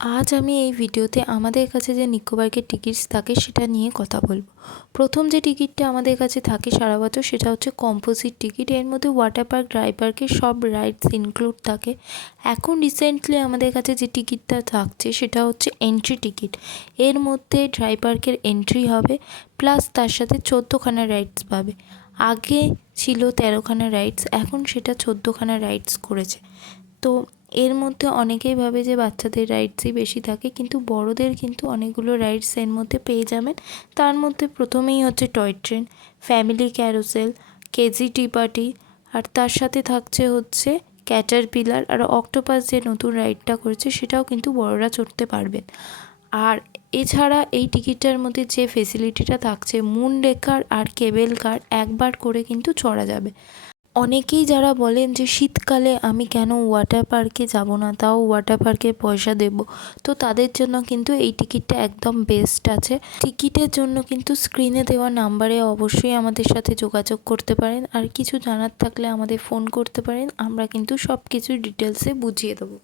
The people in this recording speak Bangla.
আজ আমি এই ভিডিওতে আমাদের কাছে যে নিকো পার্কের টিকিটস থাকে সেটা নিয়ে কথা বলবো। প্রথম যে টিকিটটা আমাদের কাছে থাকে সারা বছর সেটা হচ্ছে কম্পোজিট টিকিট। এর মধ্যে ওয়াটার পার্ক, ড্রাই পার্কের সব রাইডস ইনক্লুড থাকে। এখন রিসেন্টলি আমাদের কাছে যে টিকিটটা থাকছে সেটা হচ্ছে এন্ট্রি টিকিট। এর মধ্যে ড্রাই পার্কের এন্ট্রি হবে, প্লাস তার সাথে 14খানা রাইডস পাবে। আগে ছিল 13খানা রাইডস, এখন সেটা 14খানা রাইডস করেছে। তো এর মধ্যে অনেকেই ভাবে যে বাচ্চাদের রাইডসই বেশি থাকে, কিন্তু বড়দের কিন্তু অনেকগুলো রাইডস এর মধ্যে পেয়ে যাবেন। তার মধ্যে প্রথমেই হচ্ছে toy train, family carousel, KG tea party, আর তার সাথে থাকছে হচ্ছে ক্যাটারপিলার আর অক্টোপাস যে নতুন রাইডটা করেছে সেটাও কিন্তু বড়রা চড়তে পারবেন। আর এছাড়া এই টিকিটটার মধ্যে যে ফেসিলিটিটা থাকছে, মুন রেকার আর কেবেল কার একবার করে কিন্তু চড়া যাবে। অনেকেই যারা বলেন যে শীতকালে আমি কেন ওয়াটার পার্কে যাব না, তাও ওয়াটার পার্কে পয়সা দেব, তো তাদের জন্য কিন্তু এই টিকিটটা একদম বেস্ট আছে। টিকিটের জন্য কিন্তু স্ক্রিনে দেওয়া নাম্বারে অবশ্যই আমাদের সাথে যোগাযোগ করতে পারেন, আর কিছু জানার থাকলে আমাদের ফোন করতে পারেন, আমরা কিন্তু সব কিছু ডিটেলসে বুঝিয়ে দেবো।